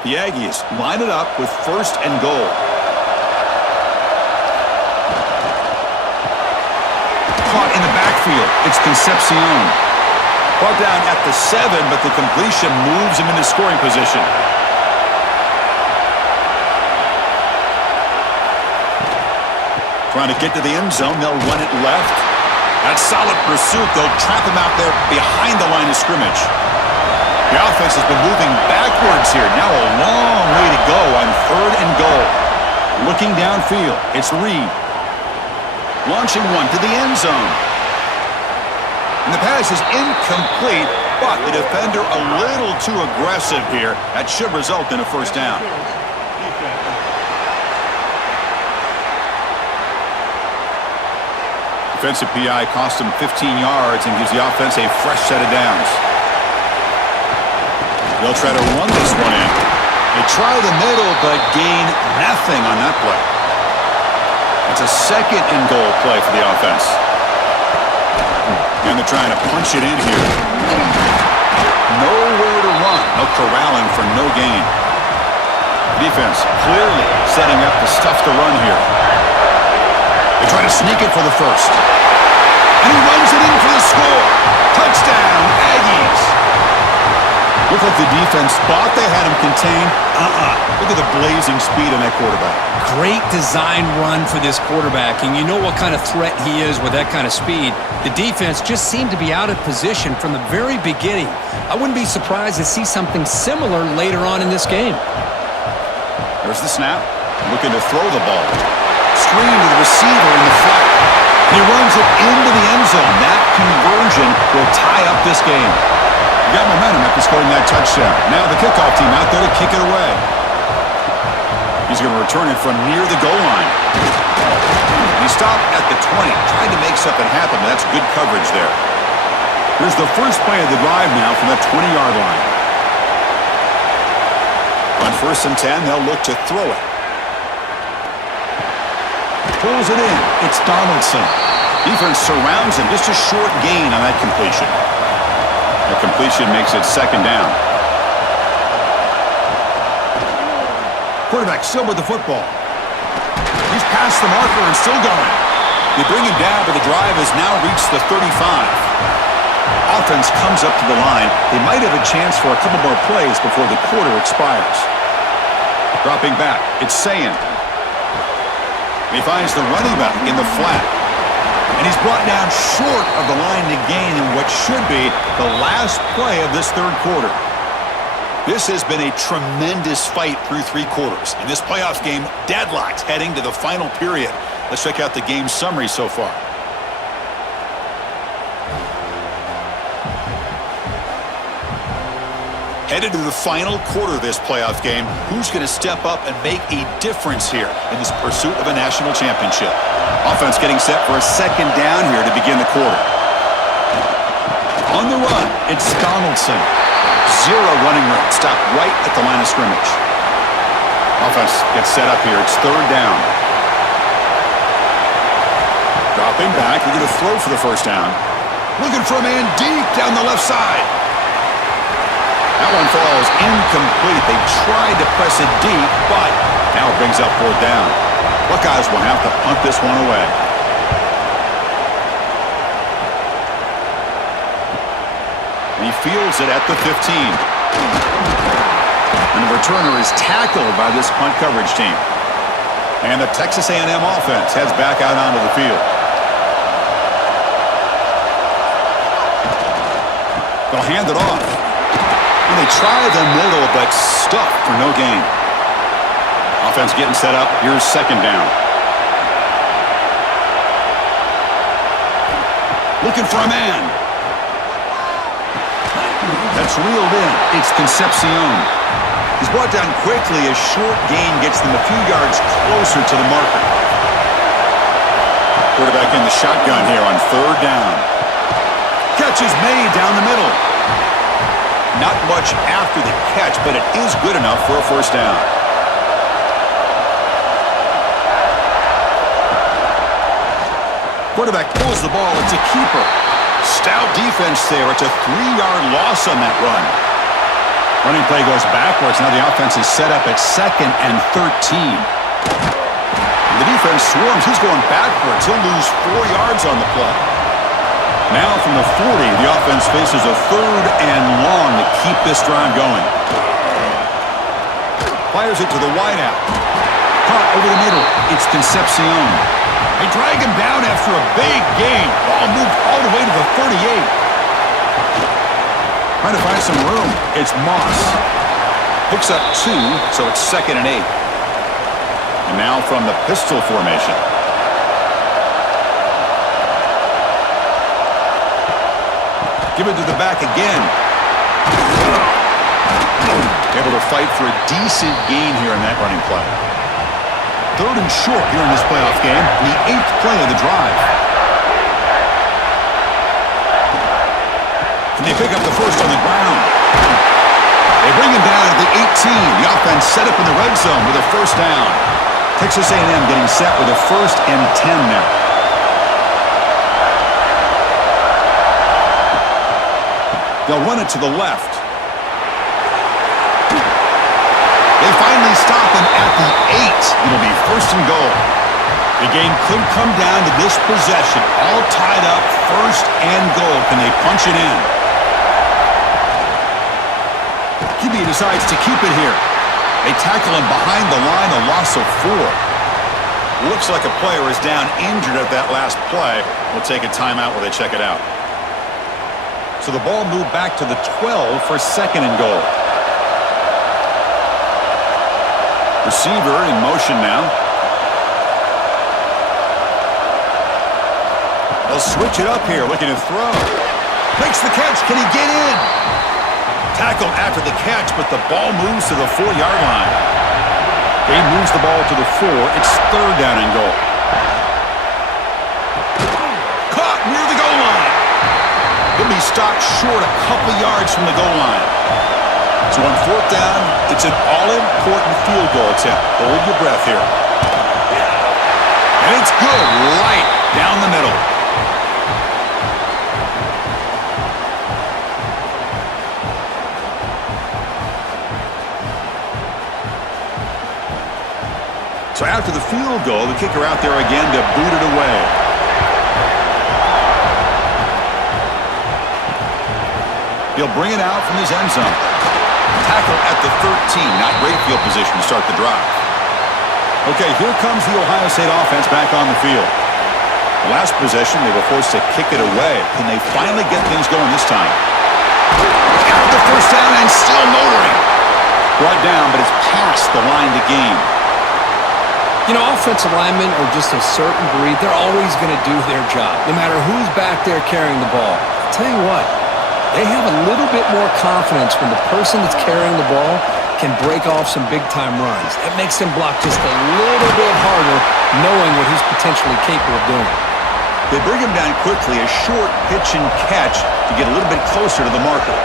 The Aggies line it up with first and goal. Caught in the backfield. It's Concepcion. Brought down at the 7, but the completion moves him into scoring position. Trying to get to the end zone. They'll run it left. That's solid pursuit. They'll trap him out there behind the line of scrimmage. The offense has been moving backwards here. Now a long way to go on third and goal. Looking downfield. It's Reed. Launching one to the end zone. And the pass is incomplete, but the defender a little too aggressive here. That should result in a first down. Defensive PI cost him 15 yards and gives the offense a fresh set of downs. They'll try to run this one in. They try the middle, but gain nothing on that play. It's a second and goal play for the offense. And they're trying to punch it in here. Nowhere to run. No corralling for no gain. Defense clearly setting up the stuff to run here. They try to sneak it for the first. And he runs it in for the score. Touchdown, Aggies. Looked like the defense thought they had him contained. Look at the blazing speed on that quarterback. Great design run for this quarterback, and you know what kind of threat he is with that kind of speed. The defense just seemed to be out of position from the very beginning. I wouldn't be surprised to see something similar later on in this game. There's the snap. Looking to throw the ball. Screen to the receiver in the flat. He runs it into the end zone. That conversion will tie up this game. Got momentum after scoring that touchdown. Now the kickoff team out there to kick it away. He's going to return it from near the goal line. He stopped at the 20, trying to make something happen, but that's good coverage there. Here's the first play of the drive now from that 20-yard line. On first and 10, they'll look to throw it. Pulls it in. It's Donaldson. Defense surrounds him. Just a short gain on that completion. That completion makes it second down. Quarterback still with the football. He's past the marker and still going. They bring him down, but the drive has now reached the 35. Offense comes up to the line. They might have a chance for a couple more plays before the quarter expires. Dropping back, it's Sayin. He finds the running back in the flat. And he's brought down short of the line to gain in what should be the last play of this third quarter. This has been a tremendous fight through three quarters. In this playoff game, deadlocked heading to the final period. Let's check out the game summary so far. Headed to the final quarter of this playoff game, who's going to step up and make a difference here in this pursuit of a national championship? Offense getting set for a second down here to begin the quarter. On the run, it's Donaldson. Zero running room. Stopped right at the line of scrimmage. Offense gets set up here. It's third down. Dropping back. They're going to throw for the first down. Looking for a man deep down the left side. That one falls incomplete. They tried to press it deep, but now it brings up fourth down. Buckeyes will have to punt this one away. And he fields it at the 15. And the returner is tackled by this punt coverage team. And the Texas A&M offense heads back out onto the field. They'll hand it off. And they try the middle, but stuck for no gain. Offense getting set up. Here's second down. Looking for a man. That's reeled in. It's Concepcion. He's brought down quickly. A short gain gets them a few yards closer to the marker. Quarterback in the shotgun here on third down. Catch is made down the middle. Not much after the catch, but it is good enough for a first down. Quarterback pulls the ball. It's a keeper. Stout defense there. It's a 3-yard loss on that run. Running play goes backwards. Now the offense is set up at 2nd and 13. And the defense swarms. He's going backwards. He'll lose 4 yards on the play. Now from the 40, the offense faces a 3rd and long to keep this drive going. Fires it to the wideout. Caught over the middle. It's Concepcion. They drag him down after a big gain. Ball moved all the way to the 38. Trying to find some room. It's Moss. Picks up 2, so it's 2nd and 8. And now from the pistol formation. Give it to the back again. Able to fight for a decent gain here in that running play. 3rd and short here in this playoff game. The 8th play of the drive. And they pick up the first on the ground. They bring him down to the 18. The offense set up in the red zone with a first down. Texas A&M getting set with a 1st and 10 now. They'll run it to the left. They finally stop him at the 8. It'll be 1st and goal. The game could come down to this possession. All tied up, 1st and goal. Can they punch it in? QB decides to keep it here. They tackle him behind the line, a loss of 4. Looks like a player is down injured at that last play. We'll take a timeout while they check it out. So the ball moved back to the 12 for 2nd and goal. Receiver in motion now. They'll switch it up here, looking to throw. Makes the catch. Can he get in? Tackled after the catch, but the ball moves to the 4-yard line. He moves the ball to the 4. It's 3rd down and goal. Caught near the goal line. He'll be stopped short a couple yards from the goal line. So on 4th down, it's an all-important field goal attempt. Hold your breath here. And it's good, right down the middle. So after the field goal, the kicker out there again to boot it away. He'll bring it out from his end zone. Tackle at the 13. Not great field position to start the drive. Okay, here comes the Ohio State offense back on the field. The last possession, they were forced to kick it away. Can they finally get things going this time? Got the first down and still motoring. Brought down, but it's past the line to gain. You know, offensive linemen are just a certain breed. They're always going to do their job, no matter who's back there carrying the ball. I'll tell you what, they have a little bit more confidence when the person that's carrying the ball can break off some big-time runs. That makes them block just a little bit harder, knowing what he's potentially capable of doing. They bring him down quickly, a short pitch and catch to get a little bit closer to the marker.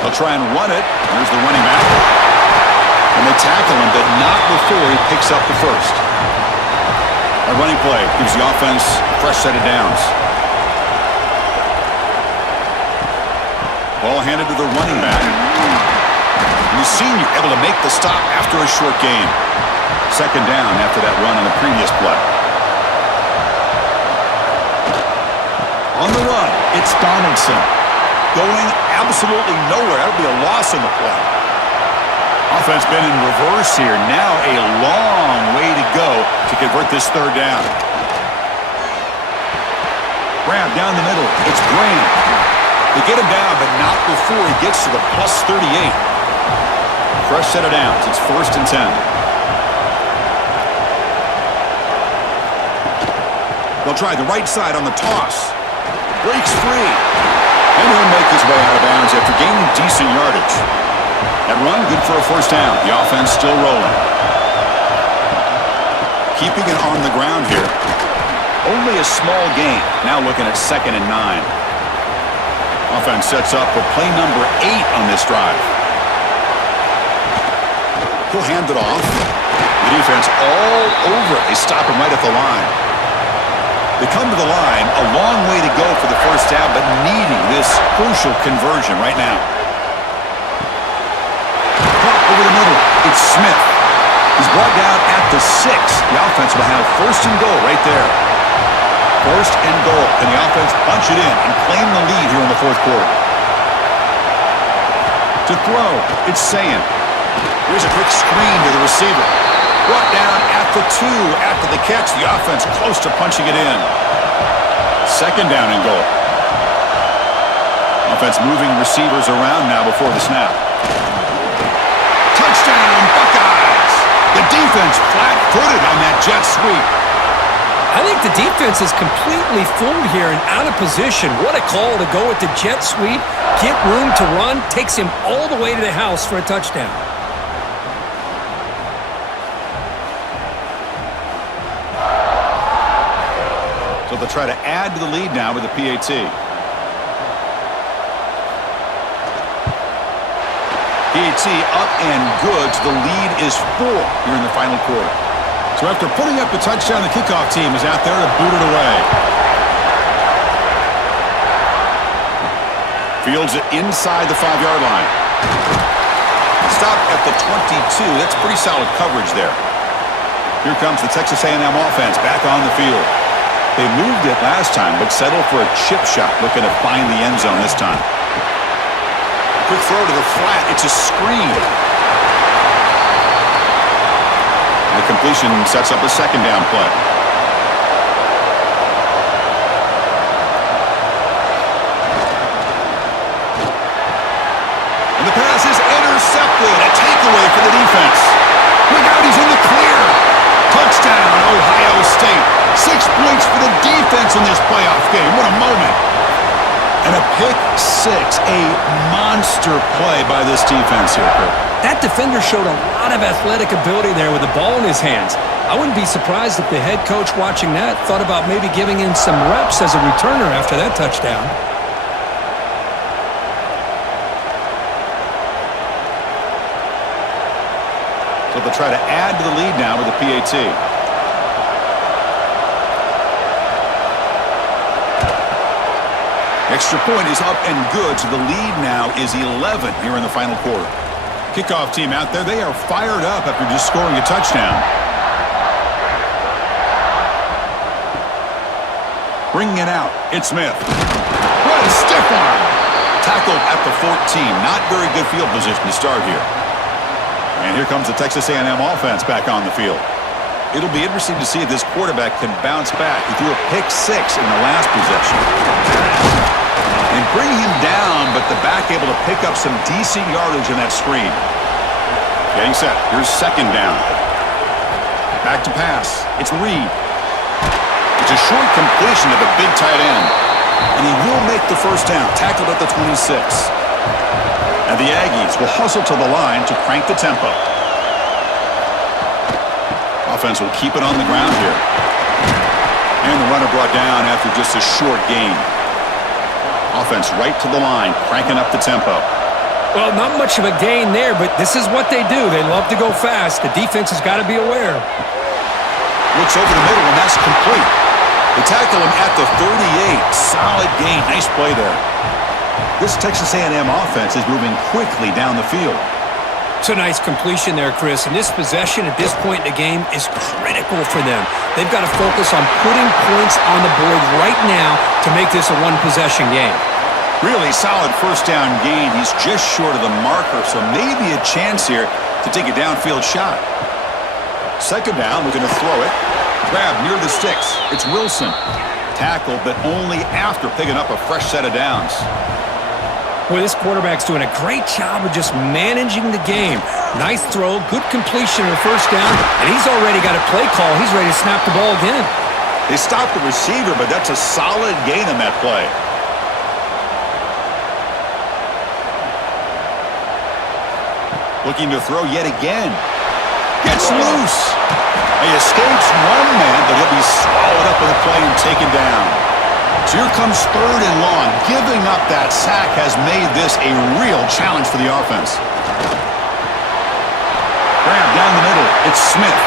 They'll try and run it. There's the running back. And they tackle him, but not before he picks up the first. A running play gives the offense a fresh set of downs. Ball handed to the running back. And the senior able to make the stop after a short gain. Second down after that run on the previous play. On the run, it's Donaldson. Going absolutely nowhere. That'll be a loss on the play. Offense been in reverse here. Now a long way to go to convert this third down. Grab down the middle. It's Graham. They get him down, but not before he gets to the plus 38. Fresh set of downs. It's 1st and 10. They'll try the right side on the toss. Breaks free. And he'll make his way out of bounds after gaining decent yardage. That run, good for a first down. The offense still rolling. Keeping it on the ground here. Only a small gain. Now looking at 2nd and 9. Offense sets up for play number 8 on this drive. He'll hand it off. The defense all over it. They stop him right at the line. They come to the line, a long way to go for the first down, but needing this crucial conversion right now. Caught over the middle. It's Smith. He's brought down at the 6. The offense will have 1st and goal right there. 1st and goal. Can the offense punch it in and claim the lead here in the 4th quarter? To throw, it's Sayan. Here's a quick screen to the receiver. Brought down at the 2 after the catch. The offense close to punching it in. 2nd down and goal. Offense moving receivers around now before the snap. Touchdown, Buckeyes! The defense flat-footed on that jet sweep. I think the defense is completely fooled here and out of position. What a call to go with the jet sweep, get room to run, takes him all the way to the house for a touchdown. So they'll try to add to the lead now with the PAT. PAT up and good. So the lead is 4 here in the final quarter. So after putting up the touchdown, the kickoff team is out there to boot it away. Fields it inside the 5-yard line. Stop at the 22. That's pretty solid coverage there. Here comes the Texas A&M offense back on the field. They moved it last time, but settled for a chip shot, looking to find the end zone this time. Quick throw to the flat. It's a screen. The completion sets up a 2nd down play. And the pass is intercepted. A takeaway for the defense. Look out, he's in the clear. Touchdown, Ohio State. 6 points for the defense in this playoff game. What a moment. And a pick 6. A monster play by this defense here, Kurt. That defender showed a lot of athletic ability there with the ball in his hands. I wouldn't be surprised if the head coach watching that thought about maybe giving him some reps as a returner after that touchdown. So they'll try to add to the lead now with the PAT. Extra point is up and good, so the lead now is 11 here in the final quarter. Kickoff team out there, they are fired up after just scoring a touchdown. Bringing it out, it's Smith. What a stiff arm! Tackled at the 14. Not very good field position to start here. And here comes the Texas A&M offense back on the field. It'll be interesting to see if this quarterback can bounce back. He threw a pick 6 in the last possession. And bring him down, but the back able to pick up some decent yardage in that screen. Getting set. Here's 2nd down. Back to pass. It's Reed. It's a short completion of a big tight end. And he will make the first down. Tackled at the 26. And the Aggies will hustle to the line to crank the tempo. offense will keep it on the ground here. And the runner brought down after just a short gain. Offense right to the line, cranking up the tempo. Well, not much of a gain there, but this is what they do. They love to go fast. The defense has got to be aware. Looks over the middle, and that's complete. They tackle him at the 38. Solid gain. Nice play there. This Texas A&M offense is moving quickly down the field. It's a nice completion there, Chris. And this possession at this point in the game is critical for them. They've got to focus on putting points on the board right now to make this a one-possession game. Really solid first down gain. He's just short of the marker, so maybe a chance here to take a downfield shot. Second down, we're going to throw it. Grab near the sticks. It's Wilson. Tackled, but only after picking up a fresh set of downs. Boy, this quarterback's doing a great job of just managing the game. Nice throw, good completion of the first down, and he's already got a play call. He's ready to snap the ball again. They stopped the receiver, but that's a solid gain on that play. Looking to throw yet again. Gets loose. He escapes one man, but he'll be swallowed up in the play and taken down. So here comes third and long. Giving up that sack has made this a real challenge for the offense. Grab down the middle. It's Smith.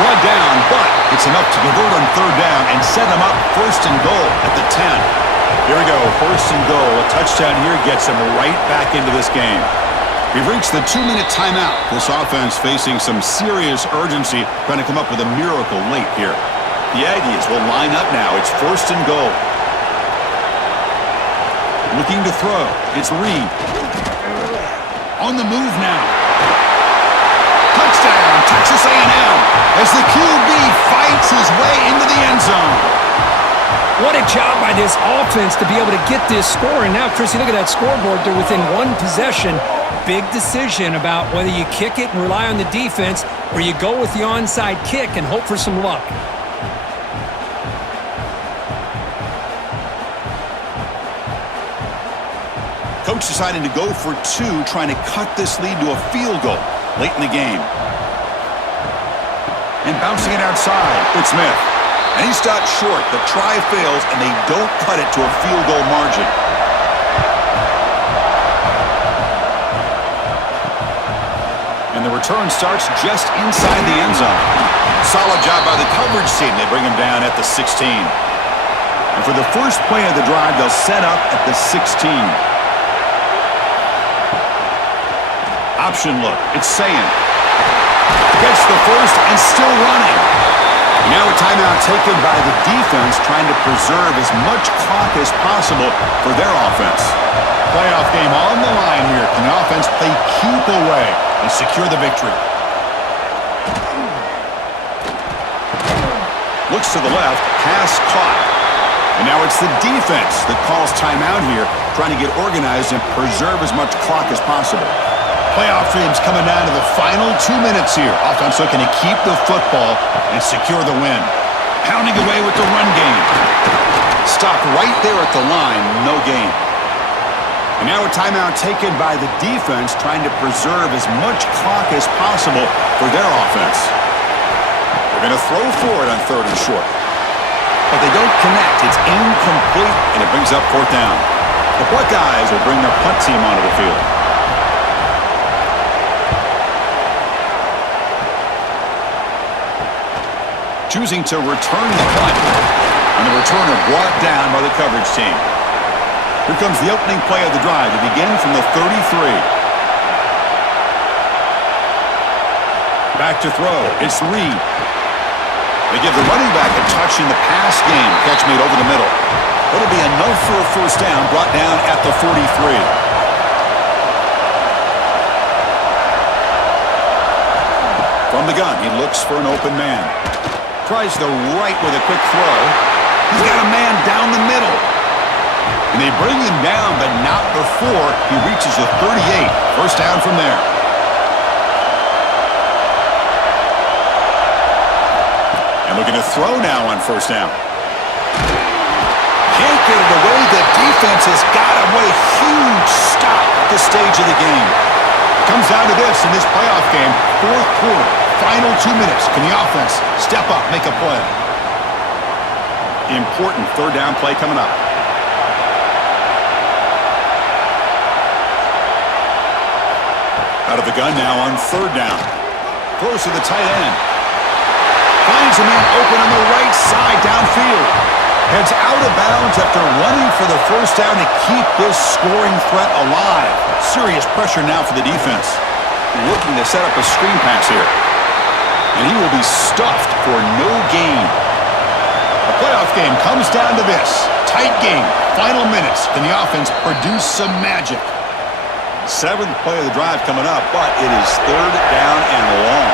Brought down, but it's enough to convert on third down and set him up first and goal at the 10. Here we go. First and goal. A touchdown here gets him right back into this game. We've reached the 2-minute timeout. This offense facing some serious urgency, trying to come up with a miracle late here. The Aggies will line up now. It's first and goal. Looking to throw. It's Reed. On the move now. Touchdown, Texas A&M, as the QB fights his way into the end zone. What a job by this offense to be able to get this score. And now, Chrissy, look at that scoreboard. They're within one possession. Big decision about whether you kick it and rely on the defense or you go with the onside kick and hope for some luck. Coach deciding to go for two, trying to cut this lead to a field goal late in the game. And bouncing it outside, it's Smith. And he stopped short. The try fails, and they don't cut it to a field goal margin. And the return starts just inside the end zone. Solid job by the coverage team. They bring him down at the 16. And for the first play of the drive, they'll set up at the 16. Option look. It's Sayin. Gets the first and still running. Now a timeout taken by the defense, trying to preserve as much clock as possible for their offense. Playoff game on the line here. Can the offense play keep away and secure the victory? Looks to the left. Pass caught. And now it's the defense that calls timeout here, trying to get organized and preserve as much clock as possible. Playoff dreams coming down to the final 2 minutes here. Offense looking to keep the football and secure the win. Pounding away with the run game. Stopped right there at the line. No gain. And now a timeout taken by the defense, trying to preserve as much clock as possible for their offense. They're going to throw for it on third and short. But they don't connect. It's incomplete, and it brings up fourth down. The Buckeyes will bring their punt team onto the field. Choosing to return the punt. And the returner brought down by the coverage team. Here comes the opening play of the drive to begin from the 33. Back to throw. It's Reed. They give the running back a touch in the pass game. Catch made over the middle. It'll be enough for a first down, brought down at the 43. From the gun, he looks for an open man. Tries the right with a quick throw. He's got a man down the middle. And they bring him down, but not before he reaches the 38. First down from there. And looking to throw now on first down. Can't get it away. The defense has got away. Huge stop at this stage of the game. It comes down to this in this playoff game. Fourth quarter. Final 2 minutes. Can the offense step up, make a play? Important third down play coming up. Out of the gun now on third down. Throws to the tight end. Finds a man open on the right side downfield. Heads out of bounds after running for the first down to keep this scoring threat alive. Serious pressure now for the defense. Looking to set up a screen pass here. And he will be stuffed for no gain. The playoff game comes down to this. Tight game. Final minutes. Can the offense produce some magic? 7th play of the drive coming up, but it is third down and long.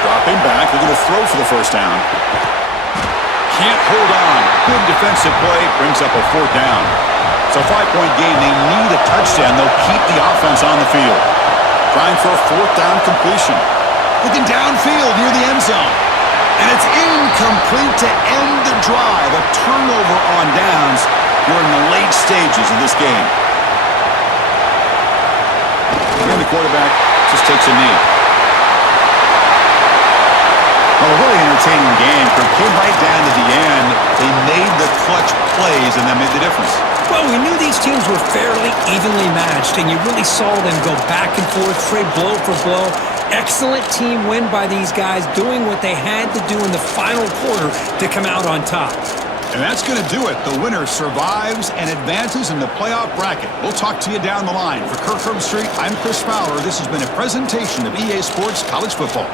Dropping back. Looking to throw for the first down. Can't hold on. Good defensive play. Brings up a 4th down. It's a 5-point game. They need a touchdown. They'll keep the offense on the field. Trying for a 4th down completion. Looking downfield near the end zone. And it's incomplete to end the drive. A turnover on downs during the late stages of this game. And the quarterback just takes a knee. Well, a really entertaining game. Came right down to the end. They made the clutch plays, and that made the difference. Well, we knew these teams were fairly evenly matched, and you really saw them go back and forth, trade blow for blow. Excellent team win by these guys, doing what they had to do in the final quarter to come out on top. And that's going to do it. The winner survives and advances in the playoff bracket. We'll talk to you down the line. For Kirk Herbstreit, I'm Chris Fowler. This has been a presentation of EA Sports College Football.